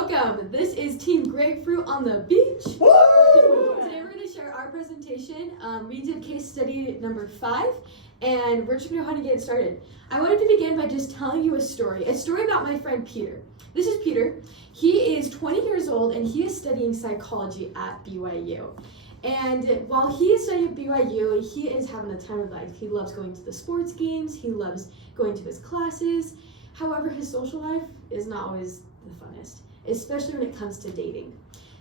Welcome. This is Team Grapefruit on the beach. Woo! Today we're going to share our presentation. We did case study number 5, and we're just going to know how to get it started. I wanted to begin by just telling you a story about my friend Peter. This is Peter. He is 20 years old, and he is studying psychology at BYU. And while he is studying at BYU, he is having the time of life. He loves going to the sports games. He loves going to his classes. However, his social life is not always the funnest, especially when it comes to dating.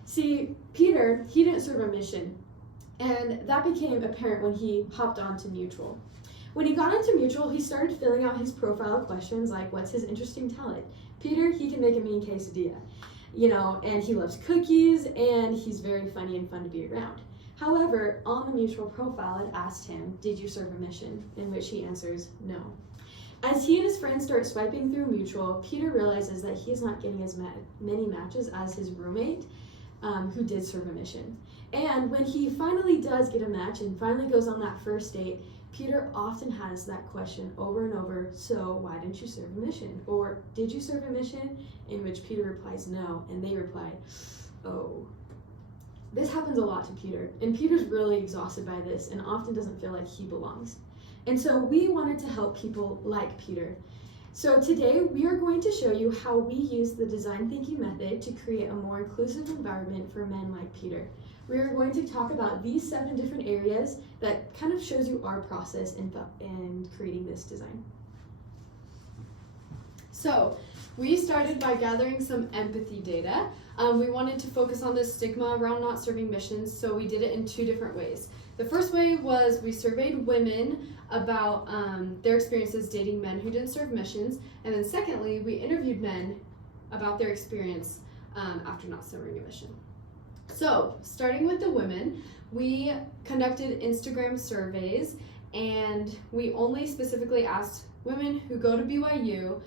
See, Peter, he didn't serve a mission, and that became apparent when he hopped on to Mutual. When he got into Mutual, he started filling out his profile questions like, what's his interesting talent? Peter, he can make a mean quesadilla, and he loves cookies, and he's very funny and fun to be around. However, on the Mutual profile, it asked him, did you serve a mission? In which he answers, no. As he and his friends start swiping through Mutual, Peter realizes that he is not getting as many matches as his roommate, who did serve a mission. And when he finally does get a match and finally goes on that first date, Peter often has that question over and over, so why didn't you serve a mission? Or did you serve a mission? In which Peter replies no, and they reply, oh. This happens a lot to Peter, and Peter's really exhausted by this and often doesn't feel like he belongs. And so we wanted to help people like Peter. So today we are going to show you how we use the design thinking method to create a more inclusive environment for men like Peter. We are going to talk about these 7 different areas that kind of shows you our process in creating this design. So we started by gathering some empathy data. We wanted to focus on the stigma around not serving missions, so we did it in 2 different ways. The first way was we surveyed women about their experiences dating men who didn't serve missions, and then secondly, we interviewed men about their experience after not serving a mission. So, starting with the women, we conducted Instagram surveys, and we only specifically asked women who go to BYU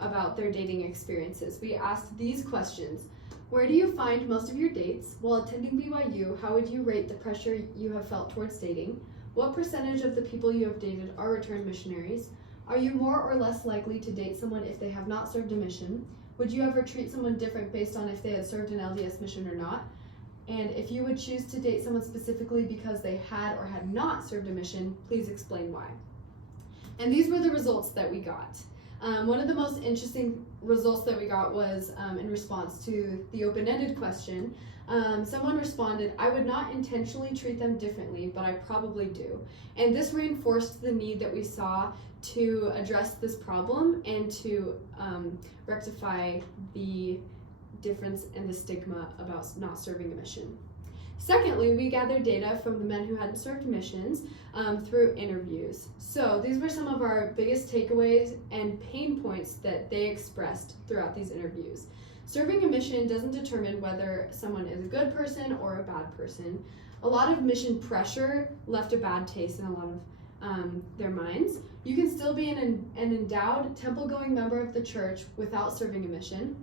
about their dating experiences. We asked these questions. Where do you find most of your dates? While attending BYU, how would you rate the pressure you have felt towards dating? What percentage of the people you have dated are returned missionaries? Are you more or less likely to date someone if they have not served a mission? Would you ever treat someone different based on if they had served an LDS mission or not? And if you would choose to date someone specifically because they had or had not served a mission, please explain why. And these were the results that we got. One of the most interesting results that we got was in response to the open-ended question. Someone responded, I would not intentionally treat them differently, but I probably do. And this reinforced the need that we saw to address this problem and to rectify the difference in the stigma about not serving a mission. Secondly, we gathered data from the men who hadn't served missions through interviews. So these were some of our biggest takeaways and pain points that they expressed throughout these interviews. Serving a mission doesn't determine whether someone is a good person or a bad person. A lot of mission pressure left a bad taste in a lot of their minds. You can still be an endowed, temple-going member of the church without serving a mission.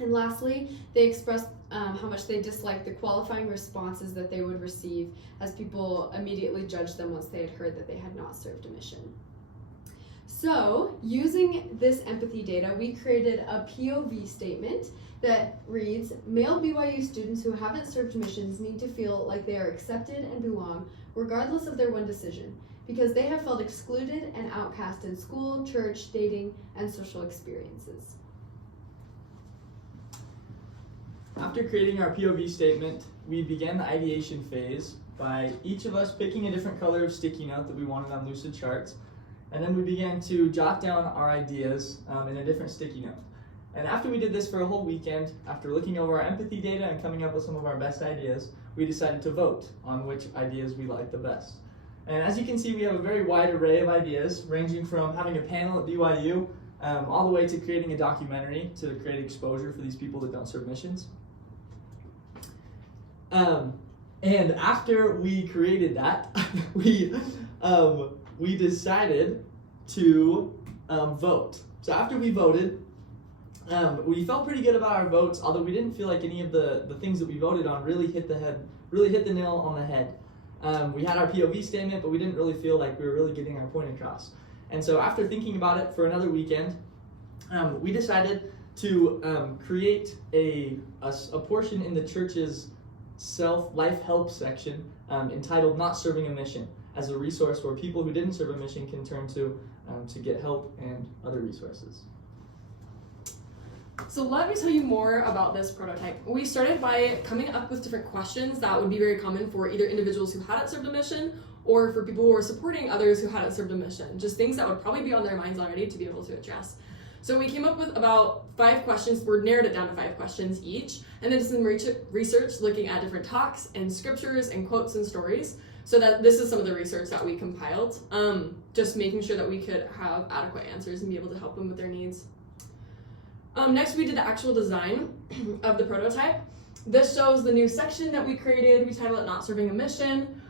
And lastly, they expressed how much they disliked the qualifying responses that they would receive as people immediately judged them once they had heard that they had not served a mission. So, using this empathy data, we created a POV statement that reads, male BYU students who haven't served missions need to feel like they are accepted and belong regardless of their one decision, because they have felt excluded and outcast in school, church, dating, and social experiences. After creating our POV statement, we began the ideation phase by each of us picking a different color of sticky note that we wanted on lucid charts, and then we began to jot down our ideas in a different sticky note. And after we did this for a whole weekend, after looking over our empathy data and coming up with some of our best ideas, we decided to vote on which ideas we liked the best. And as you can see, we have a very wide array of ideas, ranging from having a panel at BYU all the way to creating a documentary to create exposure for these people that don't serve missions. And after we created that, we decided to vote. So after we voted, we felt pretty good about our votes, although we didn't feel like any of the things that we voted on really hit the nail on the head. We had our POV statement, but we didn't really feel like we were really getting our point across. And so after thinking about it for another weekend, we decided to create a portion in the church's life help section entitled Not Serving a Mission, as a resource where people who didn't serve a mission can turn to get help and other resources. So let me tell you more about this prototype. We started by coming up with different questions that would be very common for either individuals who hadn't served a mission or for people who were supporting others who hadn't served a mission. Just things that would probably be on their minds already to be able to address. So we came up with about 5 questions. We narrowed it down to 5 questions each, and then some research looking at different talks and scriptures and quotes and stories. So that this is some of the research that we compiled, just making sure that we could have adequate answers and be able to help them with their needs. Next, we did the actual design of the prototype. This shows the new section that we created. We titled it Not Serving a Mission.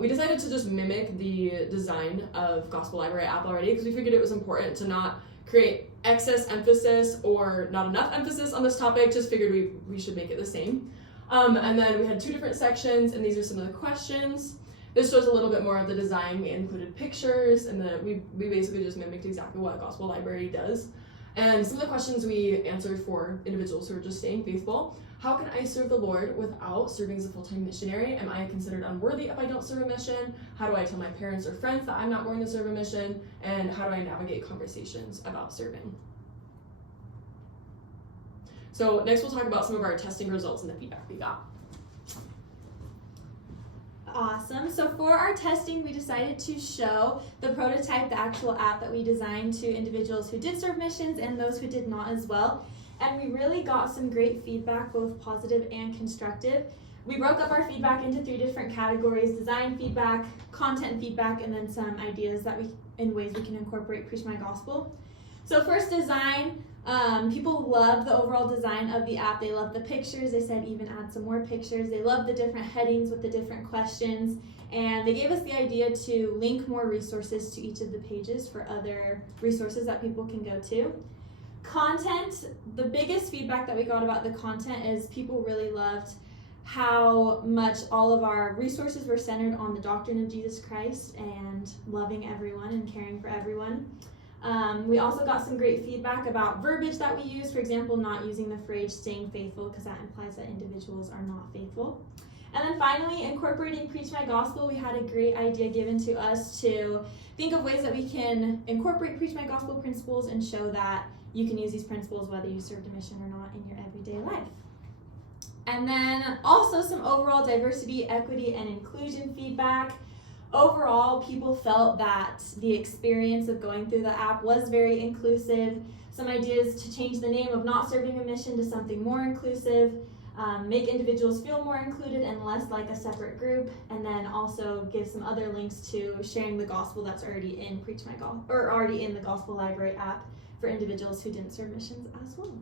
We decided to just mimic the design of Gospel Library app already because we figured it was important to not create excess emphasis or not enough emphasis on this topic. Just figured we should make it the same. And then we had 2 different sections, and these are some of the questions. This shows a little bit more of the design. We included pictures, and we basically just mimicked exactly what Gospel Library does. And some of the questions we answered for individuals who are just staying faithful. How can I serve the Lord without serving as a full-time missionary? Am I considered unworthy if I don't serve a mission? How do I tell my parents or friends that I'm not going to serve a mission? And how do I navigate conversations about serving? So next we'll talk about some of our testing results and the feedback we got. Awesome. So for our testing, we decided to show the prototype, the actual app that we designed to individuals who did serve missions and those who did not as well. And we really got some great feedback, both positive and constructive. We broke up our feedback into 3 different categories: design feedback, content feedback, and then some ideas in ways we can incorporate Preach My Gospel. So first, design. People loved the overall design of the app. They loved the pictures. They said even add some more pictures. They loved the different headings with the different questions. And they gave us the idea to link more resources to each of the pages for other resources that people can go to. Content, the biggest feedback that we got about the content is people really loved how much all of our resources were centered on the doctrine of Jesus Christ and loving everyone and caring for everyone. We also got some great feedback about verbiage that we use. For example, not using the phrase staying faithful because that implies that individuals are not faithful. And then finally, incorporating Preach My Gospel. We had a great idea given to us to think of ways that we can incorporate Preach My Gospel principles and show that you can use these principles whether you served a mission or not in your everyday life. And then also some overall diversity, equity, and inclusion feedback. Overall, people felt that the experience of going through the app was very inclusive. Some ideas to change the name of Not Serving a Mission to something more inclusive, make individuals feel more included and less like a separate group, and then also give some other links to sharing the gospel that's already in Preach My Gospel, or already in the Gospel Library app for individuals who didn't serve missions as well.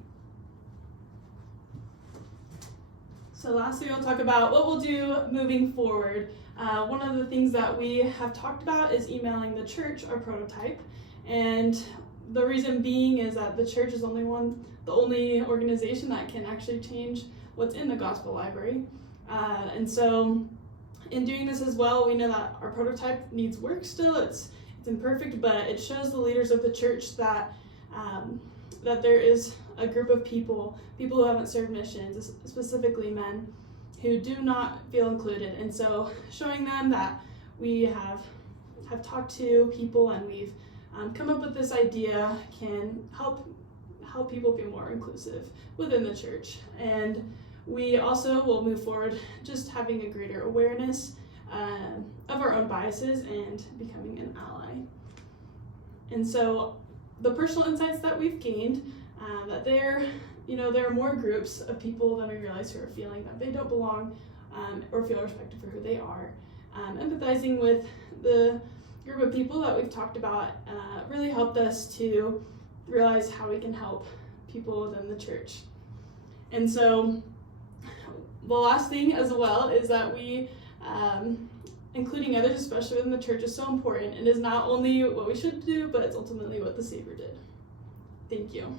So lastly, we'll talk about what we'll do moving forward. One of the things that we have talked about is emailing the church our prototype, and the reason being is that the church is the only organization that can actually change what's in the Gospel Library. And so in doing this as well, we know that our prototype needs work still. It's imperfect, but it shows the leaders of the church that that there is a group of people who haven't served missions, specifically men, who do not feel included. And so showing them that we have talked to people and we've come up with this idea can help people be more inclusive within the church. And we also will move forward just having a greater awareness of our own biases and becoming an ally. And so the personal insights that we've gained, that there are more groups of people than we realize who are feeling that they don't belong or feel respected for who they are. Empathizing with the group of people that we've talked about really helped us to realize how we can help people within the church. And so the last thing as well is that we, including others, especially within the church, is so important. It is not only what we should do, but it's ultimately what the Savior did. Thank you.